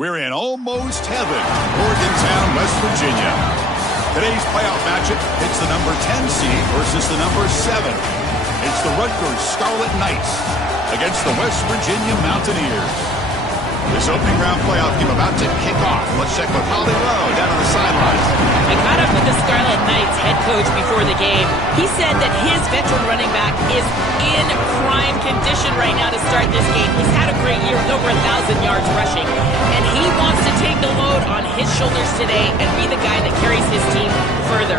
We're in almost heaven, Morgantown, West Virginia. Today's playoff matchup hits the number 10 seed versus the number 7. It's the Rutgers Scarlet Knights against the West Virginia Mountaineers. This opening round playoff game about to kick off. Let's check with Holly Lowe down on the sidelines. I caught up with the Scarlet Knights head coach before the game. He said that his veteran running back is in prime condition right now to start this game. He's had a great year with over 1,000 yards rushing, and he wants to take the load on his shoulders today and be the guy that carries his team further.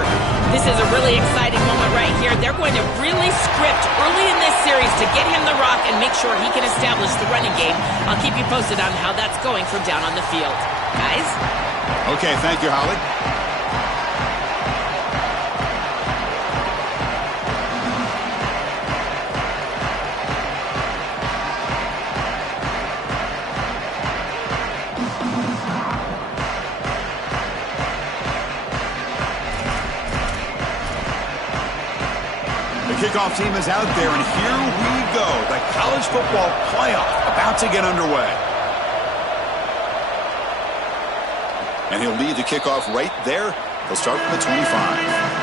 This is a really exciting moment right here. They're going to really script early in this series to get him the rock and make sure he can establish the running game. I'll keep you posted on how that's going from down on the field. Guys? Okay, thank you, Holly. The kickoff team is out there, and here we go. The college football playoff about to get underway. And he'll lead the kickoff right there. He'll start from the 25.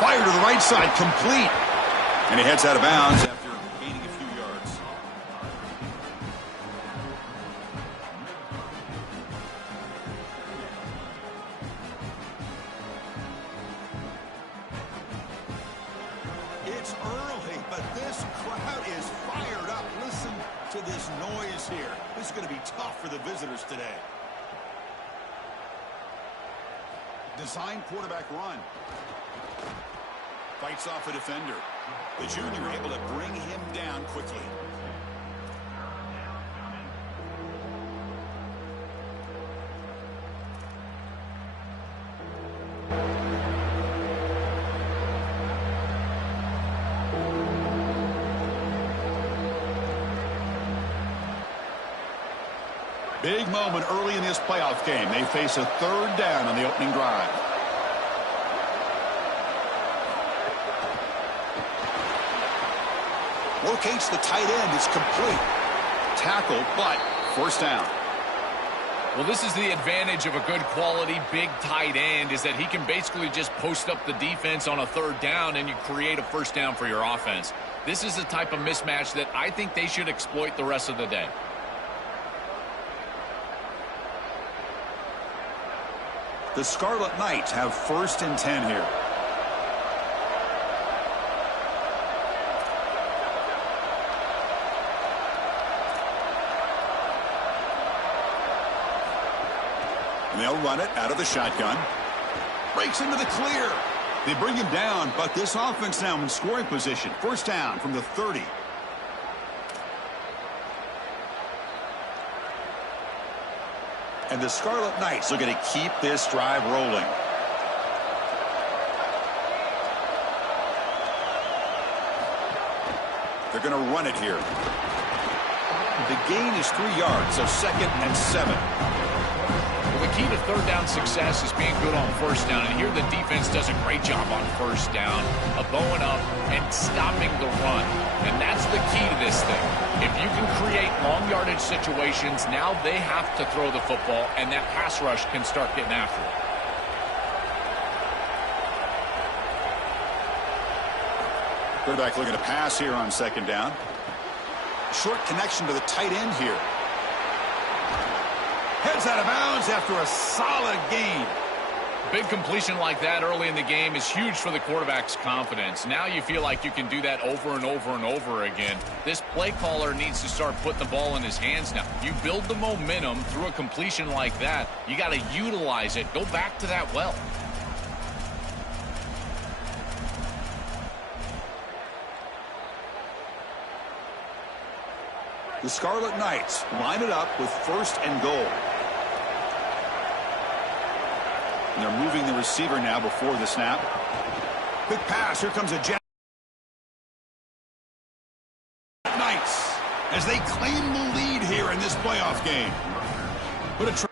Fire to the right side, complete. And he heads out of bounds after gaining a few yards. It's early, but this crowd is fired up. Listen to this noise here. This is going to be tough for the visitors today. Design quarterback run. Fights off a defender. The junior able to bring him down quickly. Big moment early in this playoff game. They face a third down on the opening drive. Locates the tight end. It's complete. Tackle, but first down. Well, this is the advantage of a good quality big tight end, is that he can basically just post up the defense on a third down and you create a first down for your offense. This is the type of mismatch that I think they should exploit the rest of the day. The Scarlet Knights have 1st and 10 here. And they'll run it out of the shotgun. Breaks into the clear. They bring him down, but this offense now in scoring position. First down from the 30. And the Scarlet Knights are going to keep this drive rolling. They're going to run it here. The gain is 3 yards, so 2nd and 7. Well, the key to third down success is being good on first down. And here the defense does a great job on first down of bowing up and stopping the run. And that's the key to this thing. If you can create long yardage situations, now they have to throw the football, and that pass rush can start getting after it. Quarterback looking to pass here on 2nd down. Short connection to the tight end here. Heads out of bounds after a solid gain. Big completion like that early in the game is huge for the quarterback's confidence. Now you feel like you can do that over and over and over again. This play caller needs to start putting the ball in his hands now. You build the momentum through a completion like that. You got to utilize it. Go back to that well. The Scarlet Knights line it up with 1st and goal. And they're moving the receiver now before the snap. Quick pass. Here comes a jet. Knights as they claim the lead here in this playoff game. What a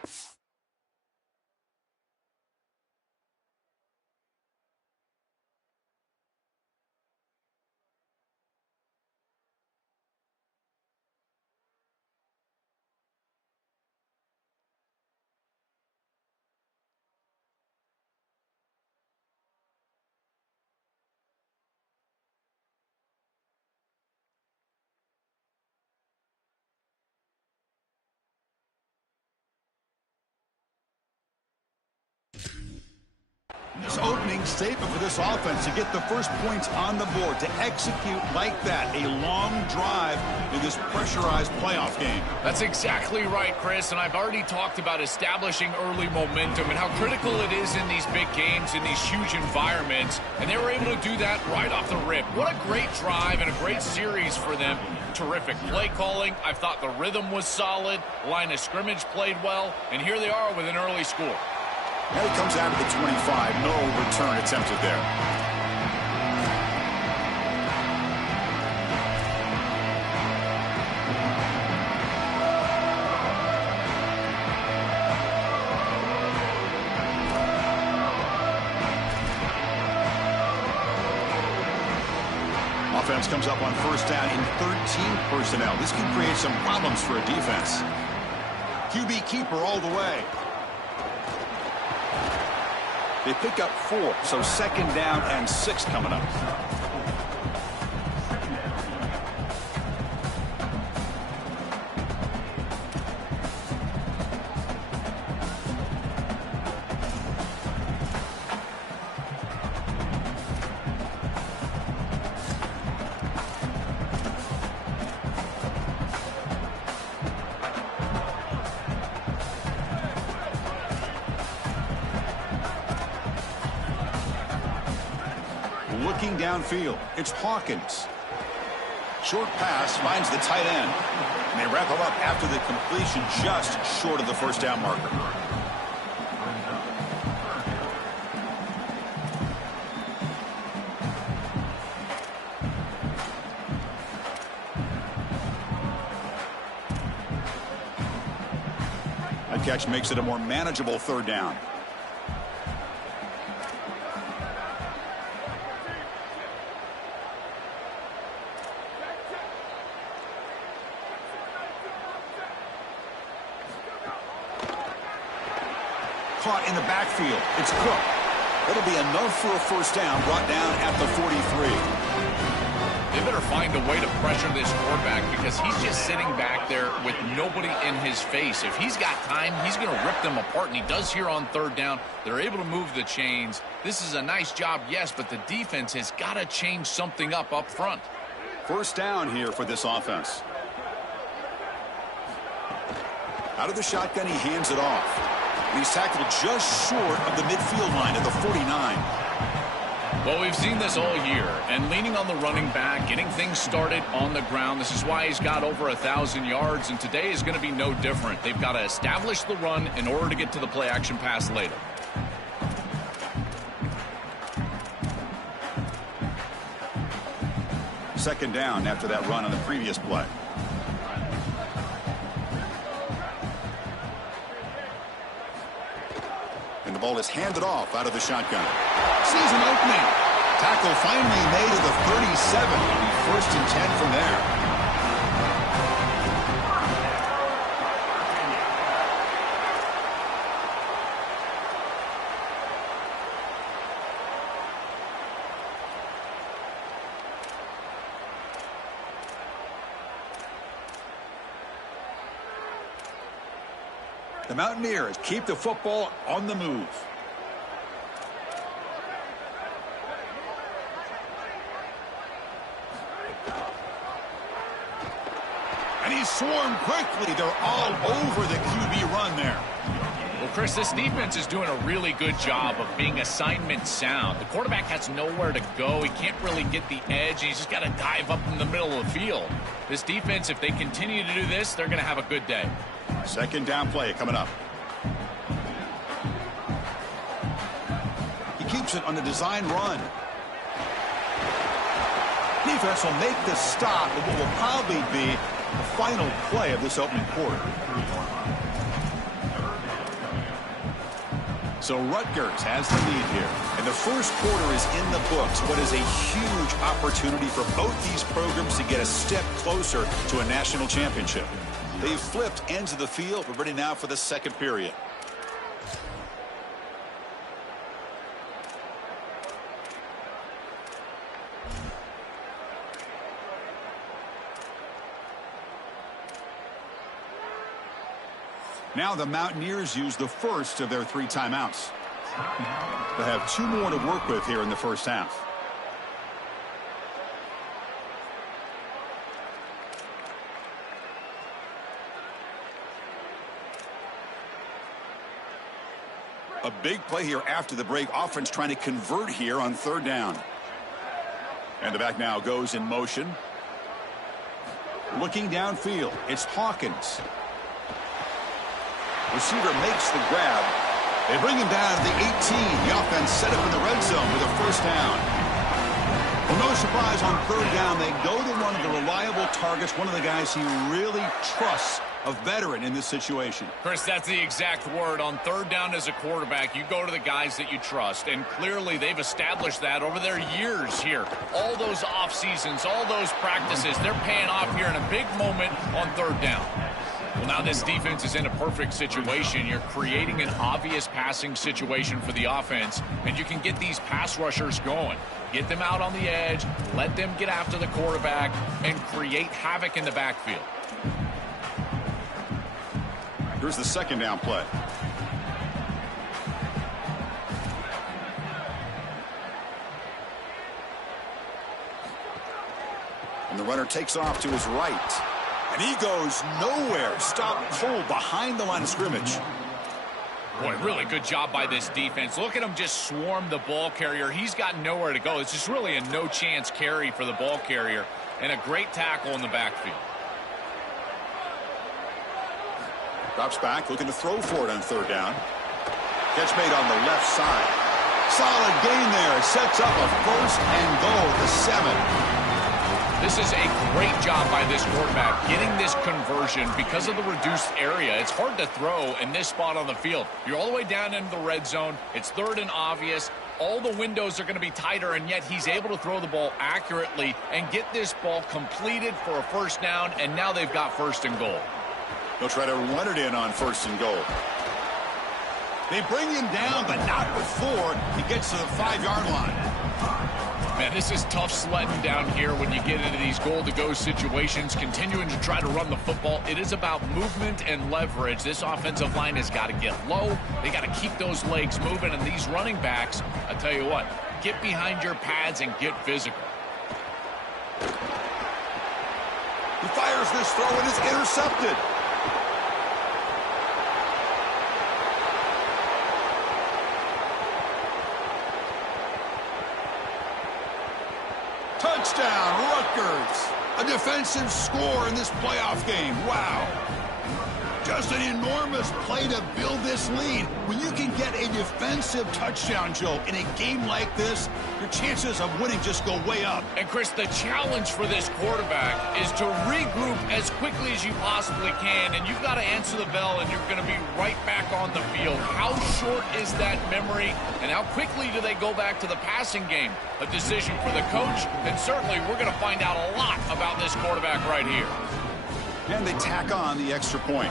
This opening statement for this offense to get the first points on the board, to execute like that, a long drive in this pressurized playoff game. That's exactly right, Chris, and I've already talked about establishing early momentum and how critical it is in these big games, in these huge environments, and they were able to do that right off the rip. What a great drive and a great series for them. Terrific play calling. I thought the rhythm was solid, line of scrimmage played well, and here they are with an early score. Now he comes out of the 25. No return attempted there. Offense comes up on first down in 13 personnel. This can create some problems for a defense. QB keeper all the way. They pick up 4, so second down and 6 coming up. Looking downfield, it's Hawkins. Short pass finds the tight end. And they wrap him up after the completion, just short of the first down marker. That catch makes it a more manageable third down. Caught in the backfield. It's Cook. That'll be enough for a first down, brought down at the 43. They better find a way to pressure this quarterback because he's just sitting back there with nobody in his face. If he's got time, he's going to rip them apart, and he does here on third down. They're able to move the chains. This is a nice job, yes, but the defense has got to change something up front. First down here for this offense. Out of the shotgun, he hands it off. He's tackled just short of the midfield line at the 49. Well, we've seen this all year, and leaning on the running back, getting things started on the ground. This is why he's got over 1,000 yards, and today is going to be no different. They've got to establish the run in order to get to the play-action pass later. Second down after that run on the previous play. And the ball is handed off out of the shotgun. Sees an opening. Tackle finally made to the 37. It'll be first and 10 from there. The Mountaineers keep the football on the move. And he's swarmed quickly. They're all over the QB run there. Well, Chris, this defense is doing a really good job of being assignment sound. The quarterback has nowhere to go. He can't really get the edge. He's just got to dive up in the middle of the field. This defense, if they continue to do this, they're going to have a good day. Second down play coming up. He keeps it on the design run. defense will make the stop at what will probably be the final play of this opening quarter. So Rutgers has the lead here. And the first quarter is in the books. What is a huge opportunity for both these programs to get a step closer to a national championship. They've flipped ends of the field. We're ready now for the second period. Now the Mountaineers use the first of their 3 timeouts. They have 2 more to work with here in the first half. A big play here after the break. Offense trying to convert here on 3rd down. And the back now goes in motion. Looking downfield, it's Hawkins. Receiver makes the grab. They bring him down to the 18. The offense set up in the red zone with a first down. Well, no surprise on 3rd down. They go to one of the reliable targets, one of the guys he really trusts, a veteran in this situation. Chris, that's the exact word. On 3rd down as a quarterback, you go to the guys that you trust, and clearly they've established that over their years here. All those off seasons, all those practices, they're paying off here in a big moment on 3rd down. Well, now this defense is in a perfect situation. You're creating an obvious passing situation for the offense, and you can get these pass rushers going. Get them out on the edge, let them get after the quarterback, and create havoc in the backfield. Here's the 2nd down play. And the runner takes off to his right. And he goes nowhere. Stop cold behind the line of scrimmage. Boy, really good job by this defense. Look at him just swarm the ball carrier. He's got nowhere to go. It's just really a no-chance carry for the ball carrier. And a great tackle in the backfield. Drops back, looking to throw for it on 3rd down. Catch made on the left side. Solid gain there. Sets up a 1st and goal at the 7. This is a great job by this quarterback getting this conversion because of the reduced area. It's hard to throw in this spot on the field. You're all the way down into the red zone. It's 3rd and obvious. All the windows are going to be tighter, and yet he's able to throw the ball accurately and get this ball completed for a 1st down, and now they've got 1st and goal. They'll try to run it in on 1st and goal. They bring him down, but not before he gets to the 5-yard line. Man, this is tough sledding down here when you get into these goal-to-go situations, continuing to try to run the football. It is about movement and leverage. This offensive line has got to get low. They got to keep those legs moving, and these running backs, I tell you what, get behind your pads and get physical. He fires this throw and is intercepted. Touchdown, Rutgers. A defensive score in this playoff game. Wow. Just an enormous play to build this lead. When you can get a defensive touchdown, Joe, in a game like this, your chances of winning just go way up. And, Chris, the challenge for this quarterback is to regroup as quickly as you possibly can, and you've got to answer the bell, and you're going to be right back on the field. How short is that memory, and how quickly do they go back to the passing game? A decision for the coach, and certainly we're going to find out a lot about this quarterback right here. And they tack on the extra point.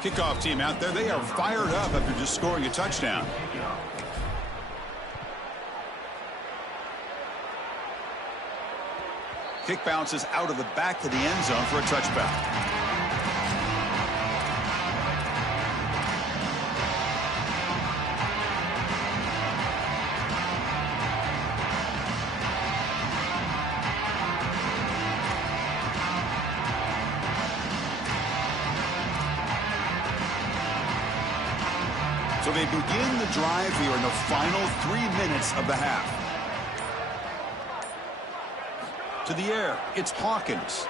Kickoff team out there, they are fired up after just scoring a touchdown. Kick bounces out of the back of the end zone for a touchback. So they begin the drive here in the final 3 minutes of the half. To the air, it's Hawkins.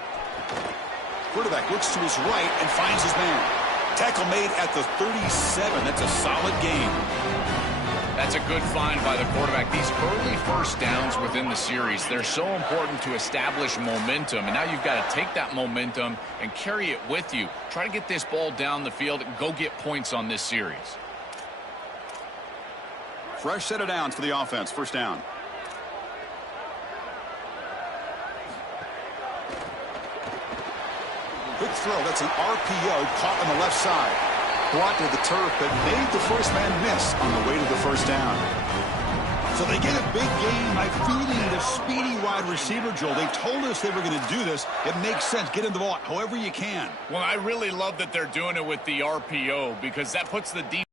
Quarterback looks to his right and finds his man. Tackle made at the 37. That's a solid gain. That's a good find by the quarterback. These early first downs within the series, they're so important to establish momentum. And now you've got to take that momentum and carry it with you. Try to get this ball down the field and go get points on this series. Fresh set of downs for the offense. First down. Quick throw. That's an RPO caught on the left side. Brought to the turf, but made the first man miss on the way to the first down. So they get a big gain by feeding the speedy wide receiver, Joel. They told us they were going to do this. It makes sense. Get him the ball however you can. Well, I really love that they're doing it with the RPO because that puts the defense,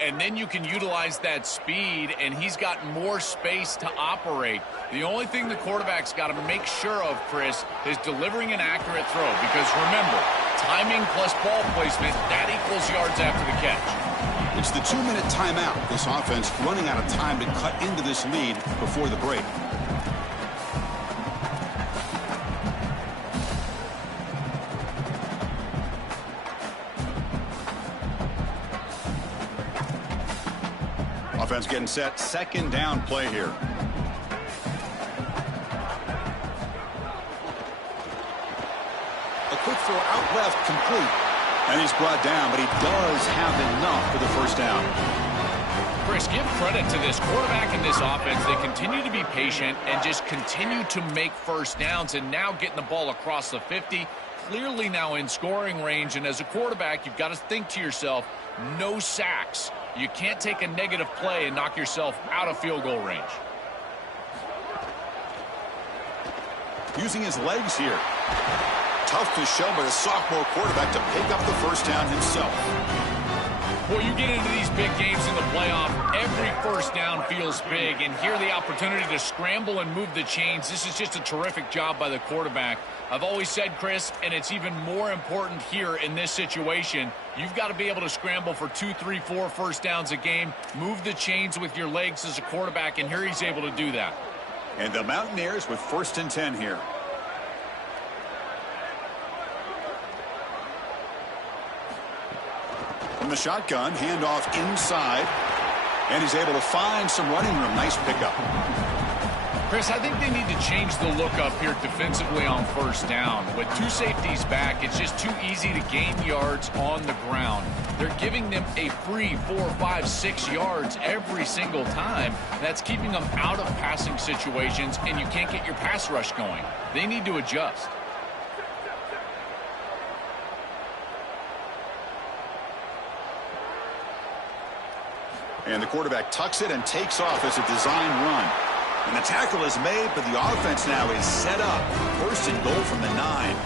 and then you can utilize that speed, and he's got more space to operate. The only thing the quarterback's got to make sure of, Chris, is delivering an accurate throw. Because remember, timing plus ball placement, that equals yards after the catch. It's the 2-minute timeout. This offense running out of time to cut into this lead before the break. Offense getting set. Second down play here. A quick throw out left, complete. And he's brought down, but he does have enough for the first down. Chris, give credit to this quarterback and this offense. They continue to be patient and just continue to make first downs, and now getting the ball across the 50, clearly now in scoring range. And as a quarterback, you've got to think to yourself, no sacks. You can't take a negative play and knock yourself out of field goal range. Using his legs here. Tough to show by the sophomore quarterback to pick up the first down himself. Well, you get into these big games in the playoff, every first down feels big, and here the opportunity to scramble and move the chains. This is just a terrific job by the quarterback. I've always said, Chris, and it's even more important here in this situation, you've got to be able to scramble for 2, 3, 4 first downs a game, move the chains with your legs as a quarterback, and here he's able to do that. And the Mountaineers with 1st and 10 here. From the shotgun, handoff inside, and he's able to find some running room. Nice pickup. Chris, I think they need to change the look up here defensively on first down. With 2 safeties back, it's just too easy to gain yards on the ground. They're giving them a free 4, 5, 6 yards every single time. That's keeping them out of passing situations, and you can't get your pass rush going. They need to adjust. And the quarterback tucks it and takes off as a design run. And the tackle is made, but the offense now is set up. 1st and goal from the 9.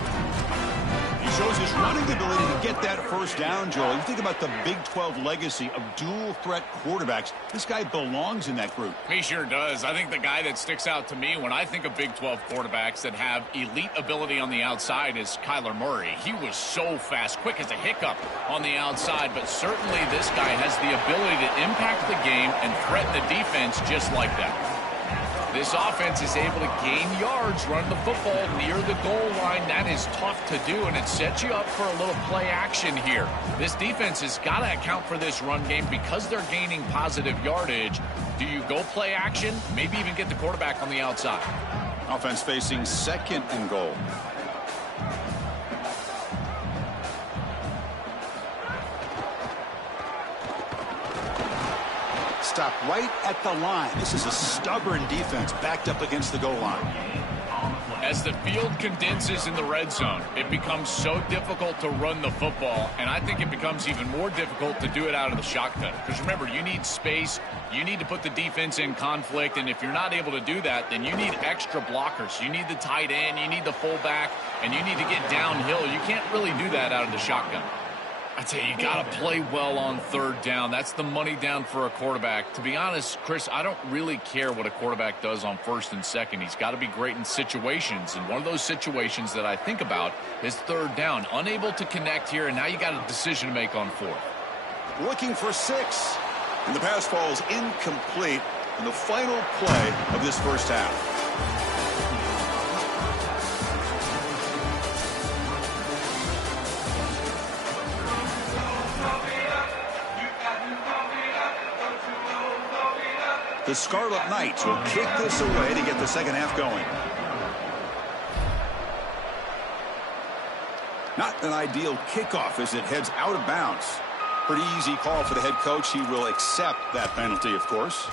He shows his running ability to get that first down, Joel. You think about the Big 12 legacy of dual-threat quarterbacks. This guy belongs in that group. He sure does. I think the guy that sticks out to me when I think of Big 12 quarterbacks that have elite ability on the outside is Kyler Murray. He was so fast, quick as a hiccup on the outside, but certainly this guy has the ability to impact the game and threaten the defense just like that. This offense is able to gain yards, run the football near the goal line. That is tough to do, and it sets you up for a little play action here. This defense has got to account for this run game because they're gaining positive yardage. Do you go play action? Maybe even get the quarterback on the outside. Offense facing 2nd and goal. Stop right at the line. This is a stubborn defense backed up against the goal line. As the field condenses in the red zone, it becomes so difficult to run the football, and I think it becomes even more difficult to do it out of the shotgun. Because remember, you need space, you need to put the defense in conflict, and if you're not able to do that, then you need extra blockers. You need the tight end, you need the fullback, and you need to get downhill. You can't really do that out of the shotgun. I tell you, you got to play well on 3rd down. That's the money down for a quarterback. To be honest, Chris, I don't really care what a quarterback does on 1st and 2nd. He's got to be great in situations, and one of those situations that I think about is 3rd down. Unable to connect here, and now you got a decision to make on 4th. Looking for 6. And the pass falls incomplete in the final play of this first half. The Scarlet Knights will kick this away to get the second half going. Not an ideal kickoff as it heads out of bounds. Pretty easy call for the head coach. He will accept that penalty, of course.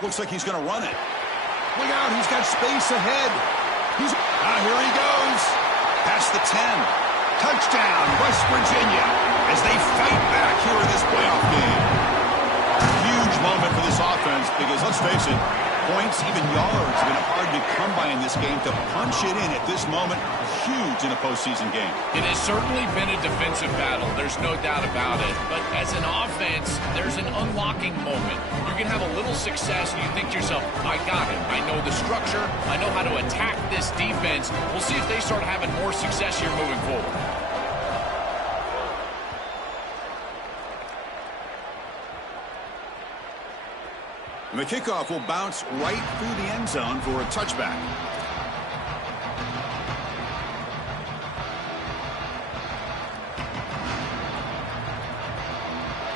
Looks like he's going to run it. Look out, he's got space ahead. Here he goes. Past the 10. Touchdown, West Virginia, as they fight back here in this playoff game. Huge moment for this offense because, let's face it, points, even yards, have been hard to come by in this game. To punch it in at this moment, huge in a postseason game. It has certainly been a defensive battle. There's no doubt about it. But as an offense, there's an unlocking moment. You can have a little success and you think to yourself, I got it. I know the structure. I know how to attack this defense. We'll see if they start having more success here moving forward. And the kickoff will bounce right through the end zone for a touchback.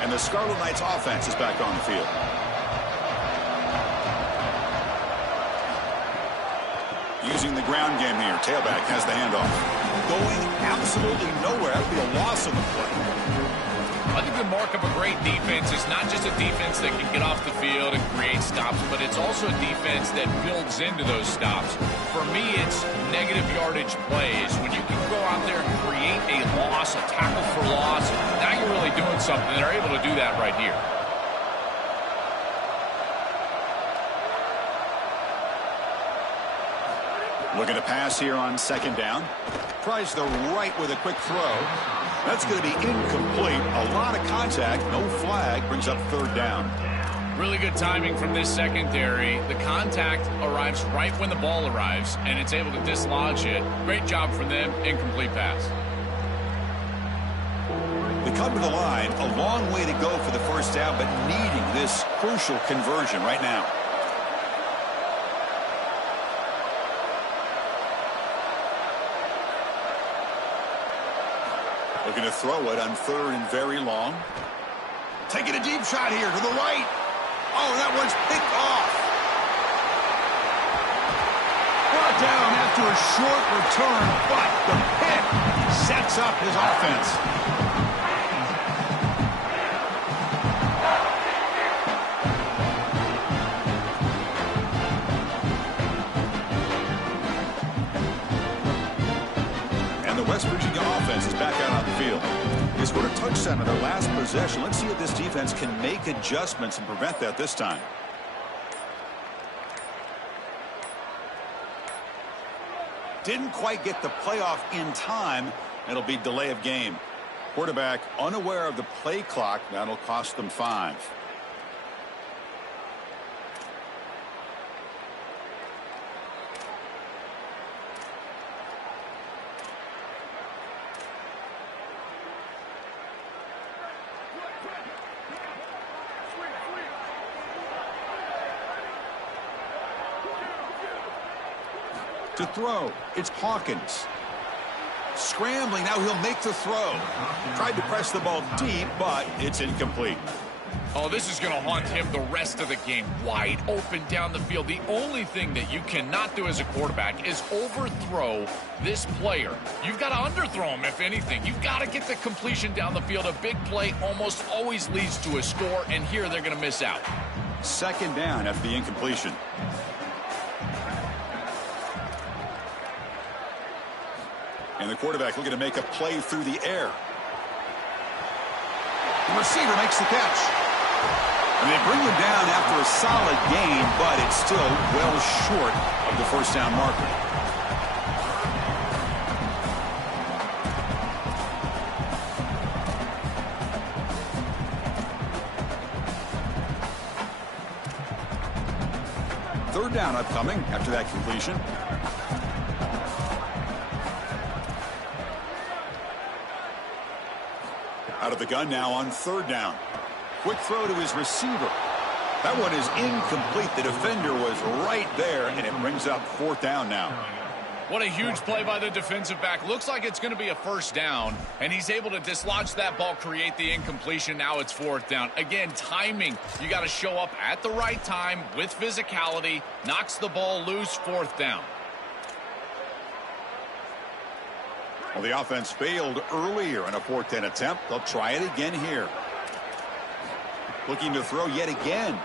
And the Scarlet Knights offense is back on the field. Using the ground game here. Tailback has the handoff. Going absolutely nowhere. That would be a loss on the play. I think the mark of a great defense is not just a defense that can get off the field and create stops, but it's also a defense that builds into those stops. For me, it's negative yardage plays. When you can go out there and create a loss, a tackle for loss, now you're really doing something. They're able to do that right here. Looking to pass here on second down. Tries the right with a quick throw. That's going to be incomplete. A lot of contact, no flag, brings up third down. Really good timing from this secondary. The contact arrives right when the ball arrives, and it's able to dislodge it. Great job from them. Incomplete pass. They come to the line, a long way to go for the first down, but needing this crucial conversion right now. Looking to throw it on third and very long. Taking a deep shot here to the right. Oh, that one's picked off. Brought down after a short return, but the pick sets up his offense. West Virginia offense is back out on the field. They scored a touchdown in their last possession. Let's see if this defense can make adjustments and prevent that this time. Didn't quite get the playoff in time. It'll be delay of game. Quarterback unaware of the play clock. That'll cost them 5. To throw, it's Hawkins. Scrambling, now he'll make the throw. Tried to press the ball deep, but it's incomplete. Oh, this is going to haunt him the rest of the game. Wide open down the field. The only thing that you cannot do as a quarterback is overthrow this player. You've got to underthrow him, if anything. You've got to get the completion down the field. A big play almost always leads to a score, and here they're going to miss out. Second down after the incompletion. And the quarterback looking to make a play through the air. The receiver makes the catch. And they bring him down after a solid gain, but it's still well short of the first down marker. Third down upcoming after that completion. Out of the gun now on 3rd down. Quick throw to his receiver. That one is incomplete. The defender was right there, and it brings up 4th down now. What a huge play by the defensive back. Looks like it's going to be a 1st down, and he's able to dislodge that ball, create the incompletion. Now it's 4th down. Again, timing. You got to show up at the right time with physicality. Knocks the ball loose, 4th down. Well, the offense failed earlier in a 4th down attempt. They'll try it again here. Looking to throw yet again.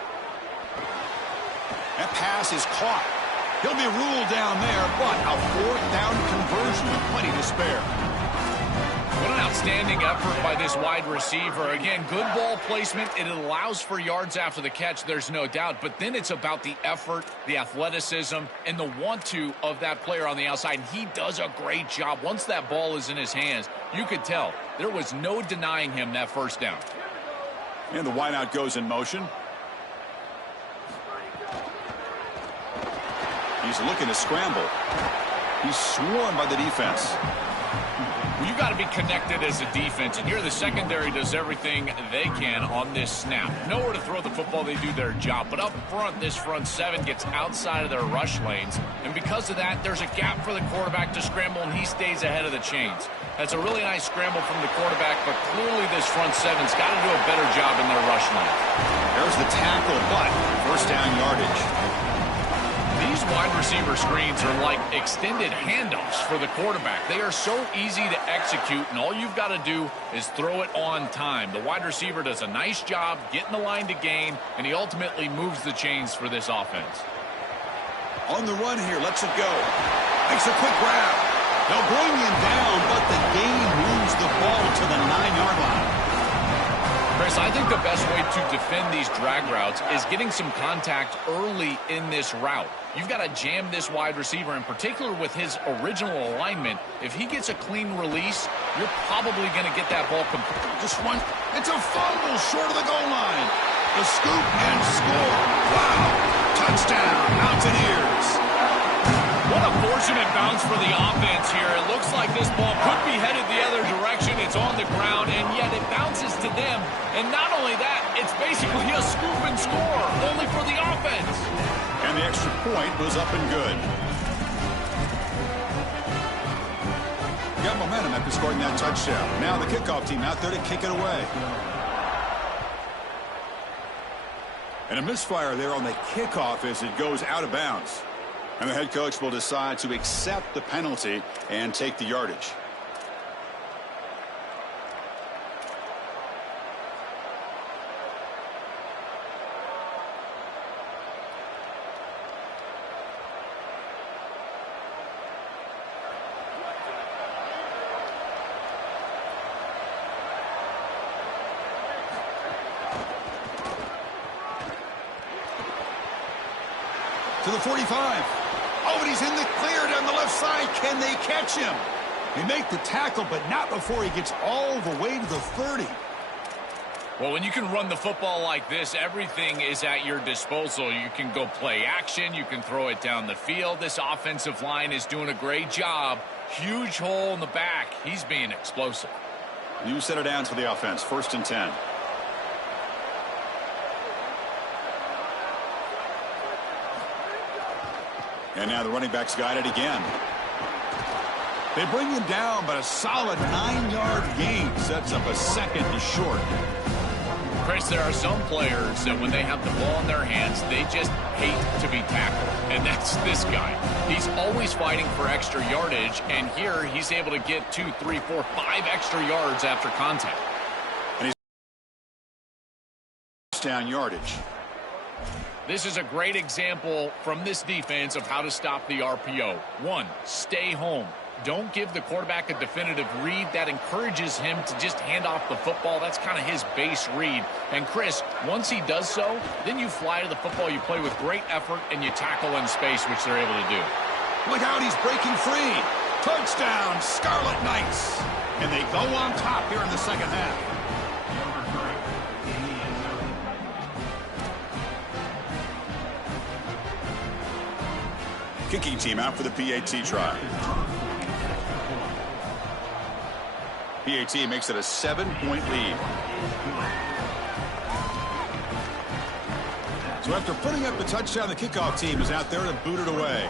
That pass is caught. He'll be ruled down there, but a 4th down conversion with plenty to spare. What an outstanding effort by this wide receiver. Again, good ball placement. It allows for yards after the catch, there's no doubt. But then it's about the effort, the athleticism, and the want-to of that player on the outside. And he does a great job. Once that ball is in his hands, you could tell there was no denying him that 1st down. And the wideout goes in motion. He's looking to scramble. He's swarmed by the defense. Well, you got to be connected as a defense, and here the secondary does everything they can on this snap. Nowhere to throw the football, they do their job. But up front, this front 7 gets outside of their rush lanes, and because of that, there's a gap for the quarterback to scramble, and he stays ahead of the chains. That's a really nice scramble from the quarterback, but clearly this front 7's got to do a better job in their rush lane. There's the tackle, but 1st down yardage. These wide receiver screens are like extended handoffs for the quarterback. They are so easy to execute, and all you've got to do is throw it on time. The wide receiver does a nice job getting the line to gain, and he ultimately moves the chains for this offense. On the run here, lets it go. Makes a quick grab. They'll bring him down, but the gain moves the ball to the 9-yard line. Chris, I think the best way to defend these drag routes is getting some contact early in this route. You've got to jam this wide receiver, in particular with his original alignment. If he gets a clean release, you're probably going to get that ball complete. Just one. It's a fumble short of the goal line. The scoop and score. Wow. Touchdown. Mountaineers. What a fortunate bounce for the offense here. It looks like this ball could be headed the other direction. It's on the ground, and yet it bounces to them. And not only that, it's basically a scoop and score, only for the offense. And the extra point was up and good. Got momentum after scoring that touchdown. Now the kickoff team out there to kick it away. And a misfire there on the kickoff as it goes out of bounds. And the head coach will decide to accept the penalty and take the yardage. To the 45. Oh, and he's in the clear down the left side. Can they catch him? They make the tackle, but not before he gets all the way to the 30. Well, when you can run the football like this, everything is at your disposal. You can go play action. You can throw it down the field. This offensive line is doing a great job. Huge hole in the back. He's being explosive. New set of downs for the offense. 1st and 10. And now the running back's got it again. They bring him down, but a solid 9-yard gain sets up a 2nd and short. Chris, there are some players that when they have the ball in their hands, they just hate to be tackled. And that's this guy. He's always fighting for extra yardage, and here he's able to get 2, 3, 4, 5 extra yards after contact. And he's down yardage. This is a great example from this defense of how to stop the RPO. 1, stay home. Don't give the quarterback a definitive read. That encourages him to just hand off the football. That's kind of his base read. And Chris, once he does so, then you fly to the football. You play with great effort, and you tackle in space, which they're able to do. Look out, he's breaking free. Touchdown, Scarlet Knights. And they go on top here in the 2nd half. Kicking team out for the PAT try. PAT makes it a 7-point lead. So after putting up the touchdown, the kickoff team is out there to boot it away.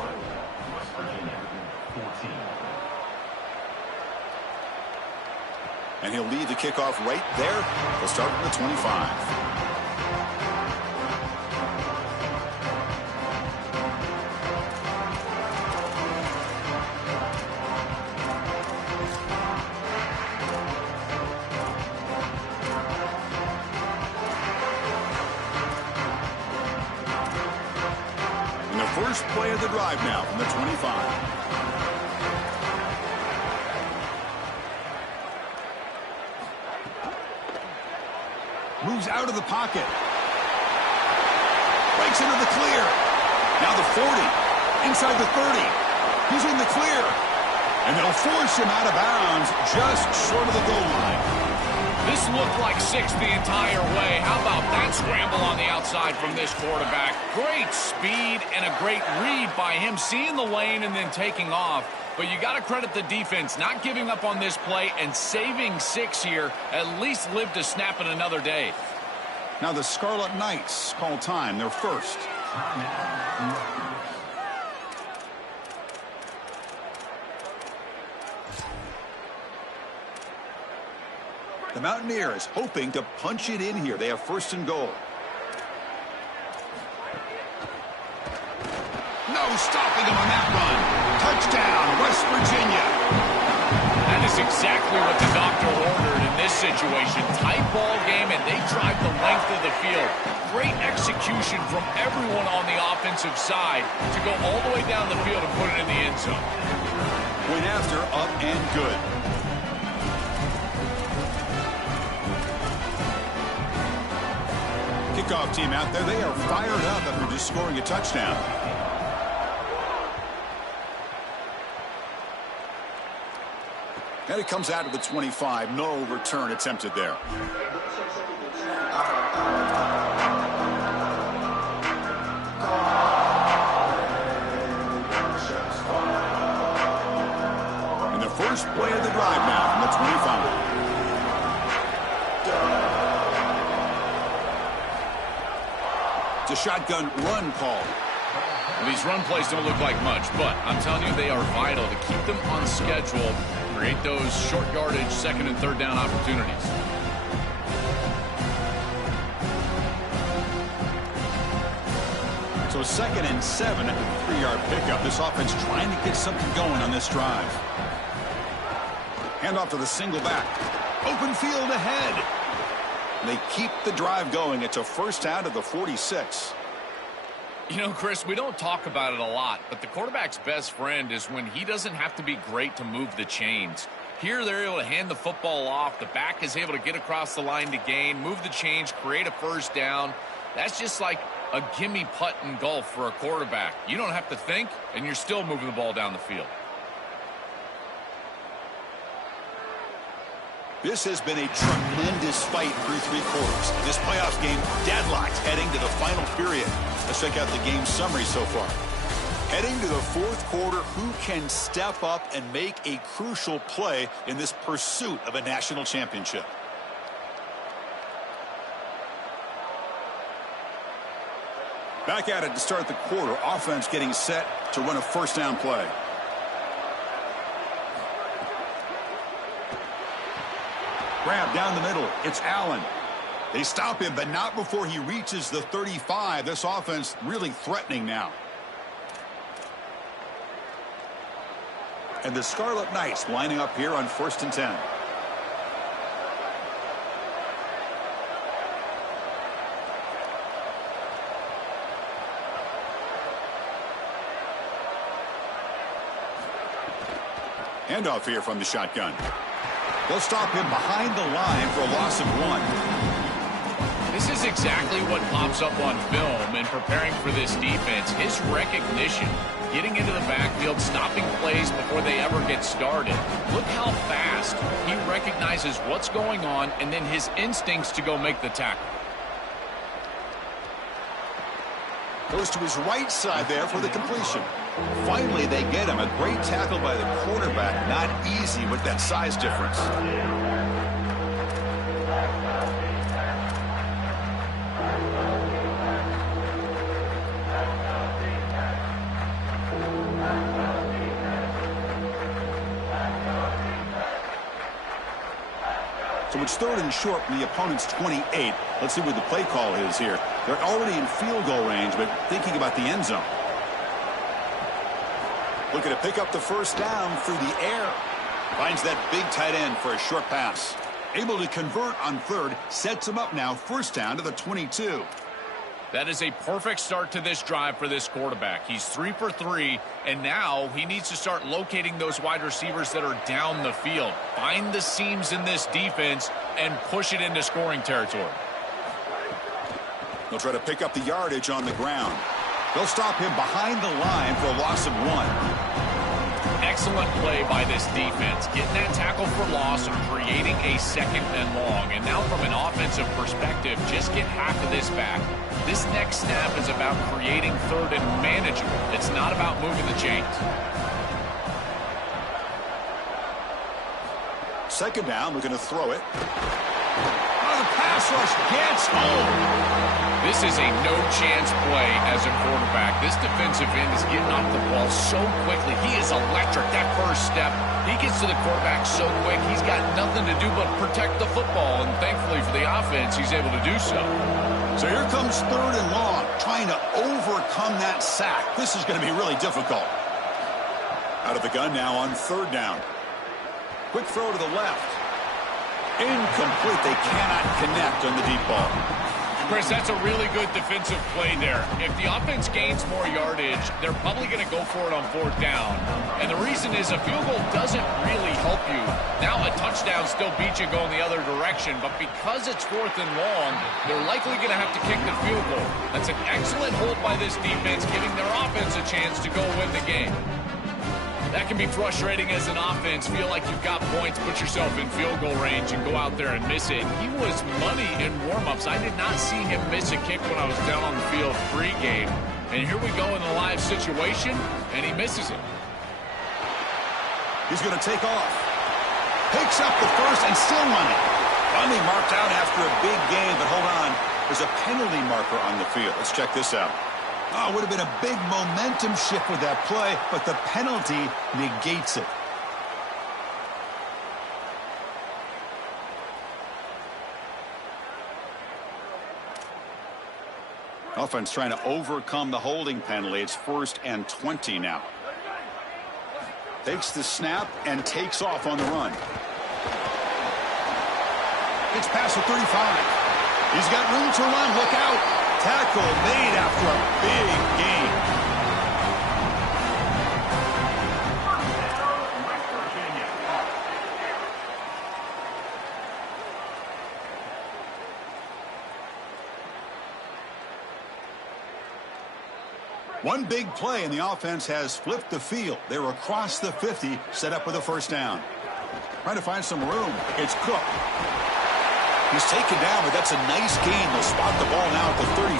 And he'll lead the kickoff right there. He'll start from the 25. First play of the drive now from the 25. Moves out of the pocket. Breaks into the clear. Now the 40. Inside the 30. He's in the clear. And they'll force him out of bounds just short of the goal line. This looked like 6 the entire way. How about that scramble on the outside from this quarterback? Great speed and a great read by him, seeing the lane and then taking off. But you got to credit the defense, not giving up on this play and saving 6 here. At least live to snap it another day. Now the Scarlet Knights call time, their first. The Mountaineers hoping to punch it in here. They have first and goal. No stopping him on that run. Touchdown, West Virginia. That is exactly what the doctor ordered in this situation. Tight ball game, and they drive the length of the field. Great execution from everyone on the offensive side to go all the way down the field and put it in the end zone. Went after, up and good. Kickoff team out there, they are fired up after just scoring a touchdown. And it comes out of the 25. No return attempted there. And the first play of the drive now from the 25. A shotgun run call. Well, these run plays don't look like much, but I'm telling you, they are vital to keep them on schedule, create those short yardage, second and third down opportunities. So 2nd and 7 at the 3-yard pickup. This offense trying to get something going on this drive. Hand off to the single back. Open field ahead. They keep the drive going. It's a first out of the 46. You know, Chris, we don't talk about it a lot, but the quarterback's best friend is when he doesn't have to be great to move the chains. Here, they're able to hand the football off. The back is able to get across the line to gain, move the chains, create a first down. That's just like a gimme putt in golf for a quarterback. You don't have to think, and you're still moving the ball down the field. This has been a tremendous fight through 3 quarters. This playoffs game deadlocked heading to the final period. Let's check out the game summary so far. Heading to the 4th quarter, who can step up and make a crucial play in this pursuit of a national championship? Back at it to start the quarter. Offense getting set to run a first down play. Grab down the middle. It's Allen. They stop him, but not before he reaches the 35. This offense really threatening now. And the Scarlet Knights lining up here on 1st and 10. Handoff here from the shotgun. They'll stop him behind the line for a loss of 1. This is exactly what pops up on film in preparing for this defense. His recognition, getting into the backfield, stopping plays before they ever get started. Look how fast he recognizes what's going on and then his instincts to go make the tackle. Goes to his right side there for the completion. Finally, they get him. A great tackle by the quarterback. Not easy with that size difference. So it's 3rd and short from the opponent's 28. Let's see what the play call is here. They're already in field goal range, but thinking about the end zone. Looking to pick up the first down through the air. Finds that big tight end for a short pass. Able to convert on 3rd. Sets him up now. First down to the 22. That is a perfect start to this drive for this quarterback. He's 3 for 3, and now he needs to start locating those wide receivers that are down the field. Find the seams in this defense and push it into scoring territory. They'll try to pick up the yardage on the ground. They'll stop him behind the line for a loss of 1. Excellent play by this defense. Getting that tackle for loss and creating a 2nd and long. And now from an offensive perspective, just get half of this back. This next snap is about creating 3rd and manageable. It's not about moving the chains. 2nd down, we're going to throw it. Oh, the pass rush gets home. This is a no-chance play as a quarterback. This defensive end is getting off the ball so quickly. He is electric. That first step, he gets to the quarterback so quick, he's got nothing to do but protect the football. And thankfully for the offense, he's able to do so. So here comes 3rd and long, trying to overcome that sack. This is going to be really difficult. Out of the gun now on 3rd down. Quick throw to the left. Incomplete. They cannot connect on the deep ball. Chris, that's a really good defensive play there. If the offense gains more yardage, they're probably going to go for it on 4th down. And the reason is a field goal doesn't really help you. Now a touchdown still beats you going the other direction, but because it's 4th and long, they're likely going to have to kick the field goal. That's an excellent hold by this defense, giving their offense a chance to go win the game. That can be frustrating as an offense. Feel like you've got points, put yourself in field goal range, and go out there and miss it. He was money in warm-ups. I did not see him miss a kick when I was down on the field pre-game. And here we go in the live situation, and he misses it. He's going to take off. Picks up the first and still money. Finally marked out after a big game, but hold on. There's a penalty marker on the field. Let's check this out. Oh, it would have been a big momentum shift with that play, but the penalty negates it. Offense trying to overcome the holding penalty. It's 1st and 20 now. Takes the snap and takes off on the run. Gets past the 35. He's got room to run. Look out. Tackle made after a big gain. One big play, and the offense has flipped the field. They're across the 50, set up with a 1st down. Trying to find some room. It's Cook. He's taken down, but that's a nice gain. They'll spot the ball now at the 35.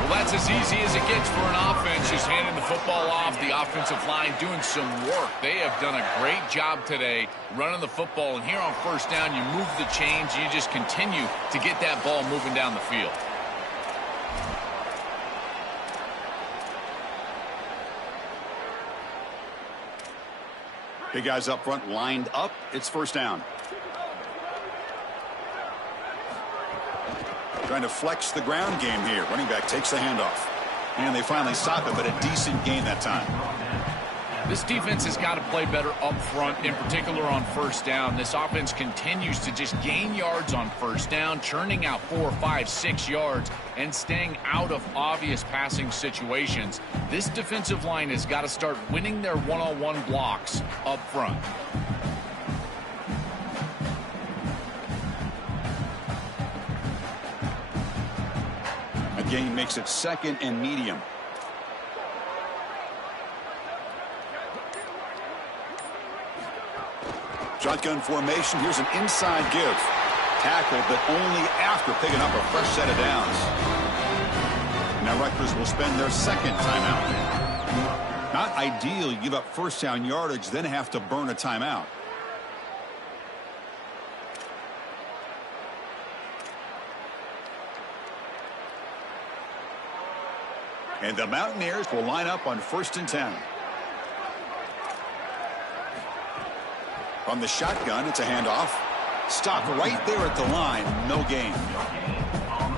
Well, that's as easy as it gets for an offense, just handing the football off. The offensive line doing some work. They have done a great job today running the football. And here on 1st down, you move the chains. You just continue to get that ball moving down the field. Big guys up front lined up. It's 1st down. Trying to flex the ground game here. Running back takes the handoff. And they finally stop it, but a decent gain that time. This defense has got to play better up front, in particular on 1st down. This offense continues to just gain yards on 1st down, churning out 4, 5, 6 yards, and staying out of obvious passing situations. This defensive line has got to start winning their one-on-one blocks up front. Gain makes it 2nd and medium. Shotgun formation. Here's an inside give. Tackled, but only after picking up a fresh set of downs. Now Rutgers will spend their 2nd timeout. Not ideal. You give up first down yardage, then have to burn a timeout. And the Mountaineers will line up on 1st and 10. From the shotgun, it's a handoff. Stop right there at the line. No gain.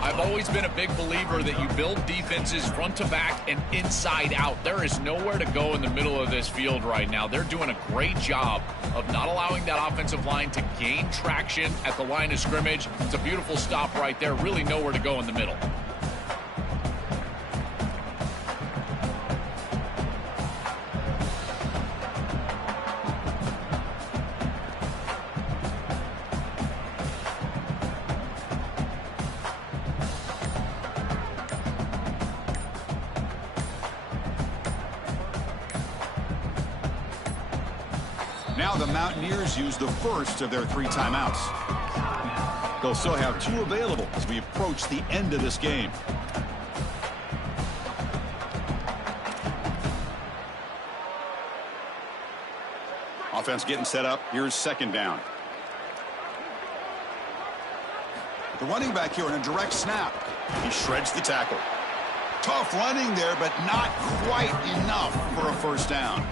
I've always been a big believer that you build defenses front to back and inside out. There is nowhere to go in the middle of this field right now. They're doing a great job of not allowing that offensive line to gain traction at the line of scrimmage. It's a beautiful stop right there. Really nowhere to go in the middle. Now the Mountaineers use the first of their 3 timeouts. They'll still have 2 available as we approach the end of this game. Offense getting set up. Here's 2nd down. The running back here in a direct snap. He shreds the tackle. Tough running there, but not quite enough for a first down.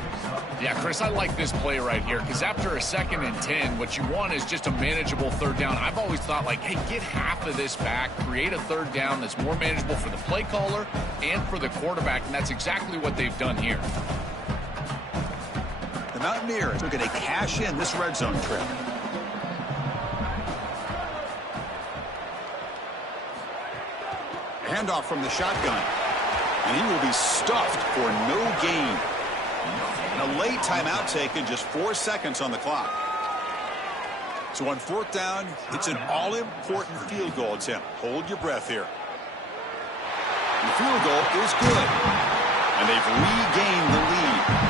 Yeah, Chris, I like this play right here because after a 2nd and 10, what you want is just a manageable 3rd down. I've always thought, like, hey, get half of this back, create a 3rd down that's more manageable for the play caller and for the quarterback, and that's exactly what they've done here. The Mountaineers are going to cash in this red zone trip. Handoff from the shotgun. And he will be stuffed for no gain. And a late timeout taken, just 4 seconds on the clock. So on 4th down, it's an all-important field goal attempt. Hold your breath here. The field goal is good. And they've regained the lead.